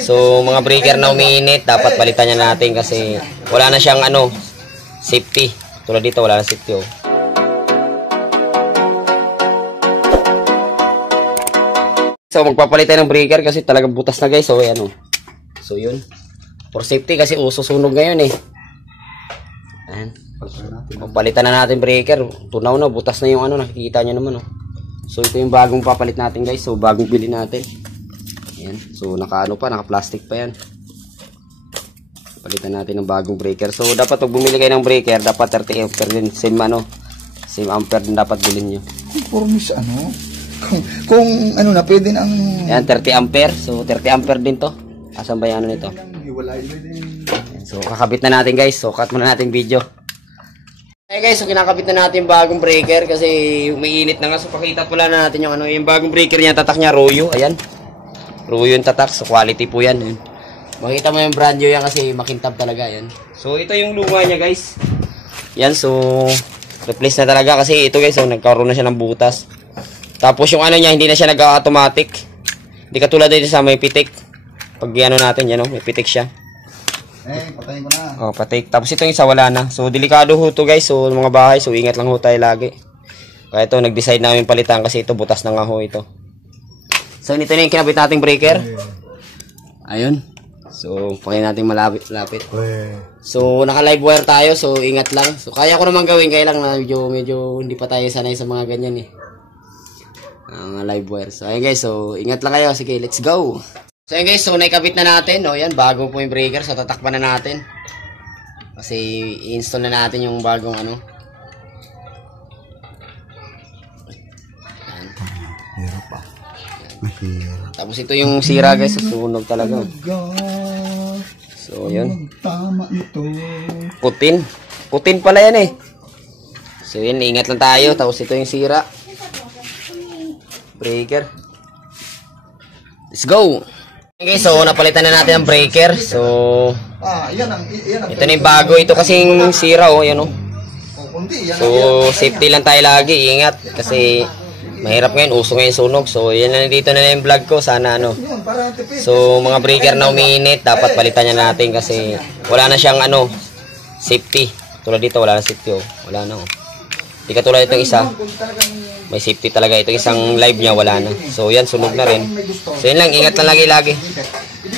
So mga breaker na umiinit, dapat palitan niya natin kasi wala na siyang ano, safety. Tulad dito wala na safety oh. So magpapalit tayo ng breaker kasi talagang butas na guys. So ayan oh. So yun. For safety kasi ususunog ngayon eh. Ayan. Palitan na natin breaker. Tunaw na, butas na yung ano, nakikita nyo naman oh. So ito yung bagong papalit natin guys. So bagong bili natin. Ayan. So naka-ano pa, naka-plastic pa yan. Palitan natin ng bagong breaker. So dapat pag bumili kayo ng breaker, dapat 30 ampere din. Same ano, same ampere din dapat bilhin nyo. Conformis ano? Kung ano na, pwede nang... Ayan, 30 ampere. So 30 ampere din to. Asan ba yung ano nito? Ayan, so kakabit na natin guys. So cut muna natin video. Hey guys, so kinakabit na natin yung bagong breaker kasi umiinit na nga. So pakita pala natin yung ano, yung bagong breaker niya, tatak niya Royo. Ayan. Royo yung tatak. So quality po yan. Ayan. Makita mo yung brand new yan kasi makintab talaga. Ayan. So ito yung luma niya guys. Yan, so replace na talaga kasi ito guys, so nagkaroon na siya ng butas. Tapos yung ano niya, hindi na siya nag-automatic. Hindi katulad dito sa may pitik. Pag ano natin, yan o, may pitik siya. Patayin ko na. Oh, patik. Tapos ito yung isa wala na. So delikado ho to guys. So mga bahay, so ingat lang ho tayo lagi. Kaya ito nag-decide namin palitan kasi ito butas na nga ho ito. So ito na yung kinabit nating breaker. Ayun. So pakinggan natin malapit. So naka-live wire tayo, so ingat lang. So kaya ko naman gawin, kaya lang na medyo hindi pa tayo sanay sa mga ganyan eh. Ang live wire. So ayun guys, so ingat lang kayo. Sige, let's go. So ayun guys, so naikabit na natin. O yan, bago po yung breaker. So tatakpan na natin. Kasi i-install na natin yung bagong ano. Yan. Mahirap pa. Mahirap. Tapos ito yung sira guys, susunog talaga. So yun. Tama ito. Putin. Putin pala yan eh. So yun, ingat lang tayo. Tapos ito yung sira. Breaker. Let's go. Okay, so napalitan na natin ang breaker. So ito na yung bago. Ito kasing sira oh, yan oh. So safety lang tayo lagi, ingat kasi mahirap ngayon, uso ngayon sunog. So yan na, dito na yung vlog ko. Sana ano. So mga breaker na umiinit, dapat palitan niya natin kasi wala na siyang ano, safety. Tulad dito wala na safety oh. Wala na oh. Di katulad itong isa, may safety talaga. Itong isang live niya wala na. So yan, sunog na rin. So yun lang, ingat lang lagi.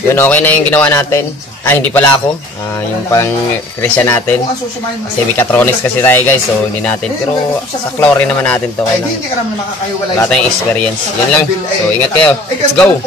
Yun, okay na yung ginawa natin. Hindi pala ako. Yung pang Christian natin. Kasi Mechatronics kasi tayo guys. So hindi natin. Pero sa chlorine naman natin to. Kaya lang, wala tayong experience. Yun lang. So ingat kayo. Let's go!